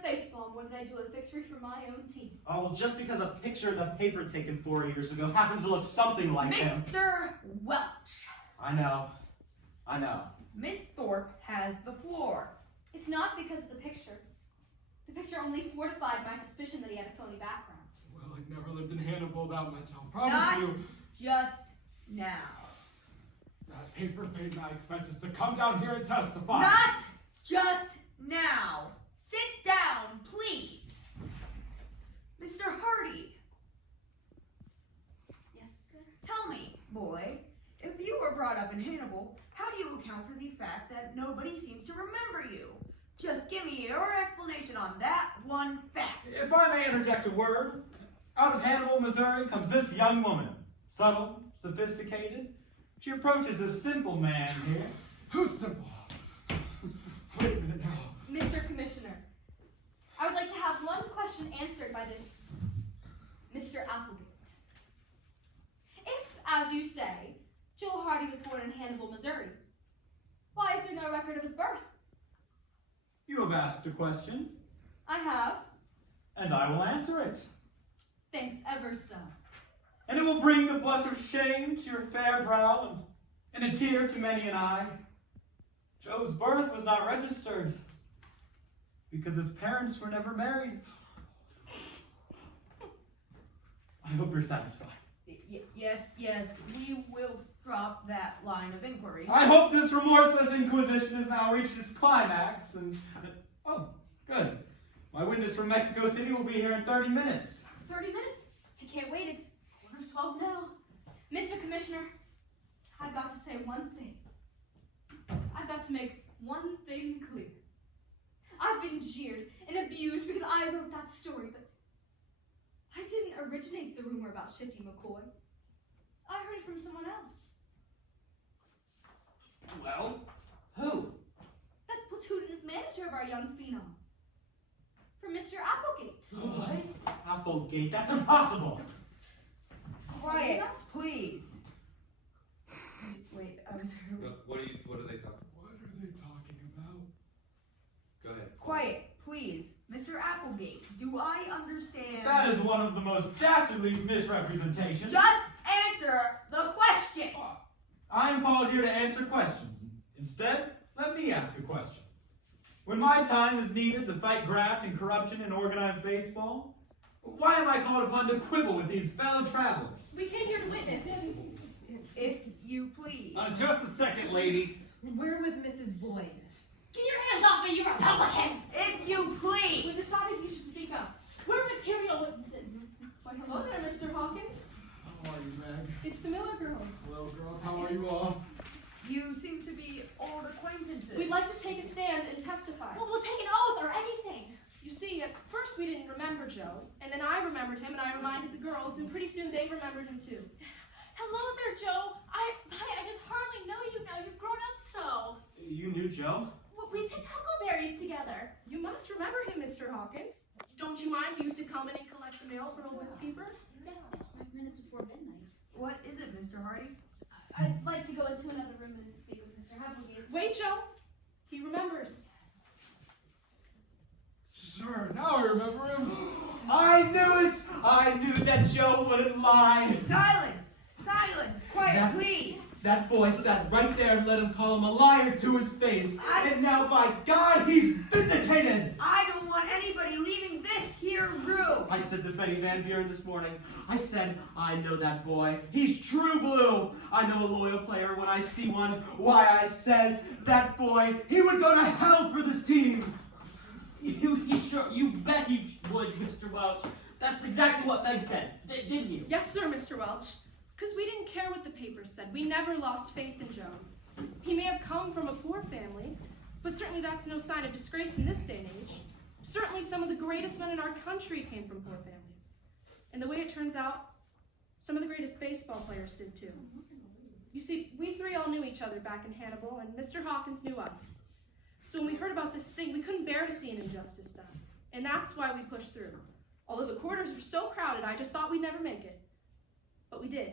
of baseball more than I do a victory for my own team. Oh, well, just because a picture in the paper taken 4 years ago happens to look something like him. Mr. Welch. I know. Miss Thorpe has the floor. It's not because of the picture. The picture only fortified my suspicion that he had a phony background. Well, I've never lived in Hannibal without much. I'll promise Not you. just now. That paper paid my expenses to come down here and testify. Not just now. Sit down, please. Mr. Hardy. Yes, sir? Tell me, boy, if you were brought up in Hannibal, how do you account for the fact that nobody seems to remember you? Just give me your explanation on that one fact. If I may interject a word, out of Hannibal, Missouri comes this young woman. Subtle, sophisticated. She approaches a simple man here. Who's simple? Wait a minute now. Mr. Commissioner, I would like to have one question answered by this Mr. Applegate. If, as you say, Joe Hardy was born in Hannibal, Missouri, why is there no record of his birth? You have asked a question, I have. and I will answer it. Thanks ever so. And it will bring the blush of shame to your fair brow, and a tear to many an eye. Joe's birth was not registered, because his parents were never married. I hope you're satisfied. Yes, we will drop that line of inquiry. I hope this remorseless inquisition has now reached its climax, and... Oh, good. My witness from Mexico City will be here in 30 minutes. 30 minutes? I can't wait. It's 11:12 now. Mr. Commissioner, I've got to say one thing. I've got to make one thing clear. I've been jeered and abused because I wrote that story, but I didn't originate the rumor about Shifty McCoy. I heard it from someone else. Well, who? That platoonist manager of our young phenom. From Mr. Applegate. What? Applegate, that's impossible. Quiet, please. Wait, I'm sorry. What are they talking? What are they talking about? Go ahead. Quiet, please. Mr. Applegate, do I understand? That is one of the most dastardly misrepresentations. Just answer the question. I am called here to answer questions. Instead, let me ask a question. When my time is needed to fight graft and corruption in organized baseball, why am I called upon to quibble with these fellow travelers? We came here to witness. If you please. Just a second, lady. We're with Mrs. Boyd. Get your hands off me, you Republican! If you please. We decided you should speak up. We're material witnesses. Why, hello there, Mr. Hawkins. How are you, Meg? It's the Miller girls. Hello, girls. How are you all? You seem to be old acquaintances. We'd like to take a stand and testify. Well, we'll take an oath or anything. You see, at first we didn't remember Joe, and then I remembered him, and I reminded the girls, and pretty soon they remembered him too. Hello there, Joe. I just hardly know you now. You've grown up so. You knew Joe? We picked huckleberries together. You must remember him, Mr. Hawkins. Don't you mind? He used to come and he'd collect the mail for Owen's paper. That's 5 minutes before midnight. What is it, Mr. Hardy? I'd like to go into another room and speak with Mr. Applegate. Wait, Joe. He remembers. Sure, now I remember him. I knew it! I knew that Joe wouldn't lie. Silence! Silence! Quiet, please! That boy sat right there and let him call him a liar to his face. And now, by God, he's vindicated! I don't want anybody leaving this here room! I said to Betty Van Buren this morning, I said, I know that boy. He's true blue. I know a loyal player when I see one. Why, I says, that boy, he would go to hell for this team. You bet he would, Mr. Welch. That's exactly what Meg said, didn't you? Yes, sir, Mr. Welch. Because we didn't care what the papers said. We never lost faith in Joe. He may have come from a poor family, but certainly that's no sign of disgrace in this day and age. Certainly some of the greatest men in our country came from poor families. And the way it turns out, some of the greatest baseball players did too. You see, we three all knew each other back in Hannibal, and Mr. Hawkins knew us. So when we heard about this thing, we couldn't bear to see an injustice done. And that's why we pushed through. Although the quarters were so crowded, I just thought we'd never make it. But we did.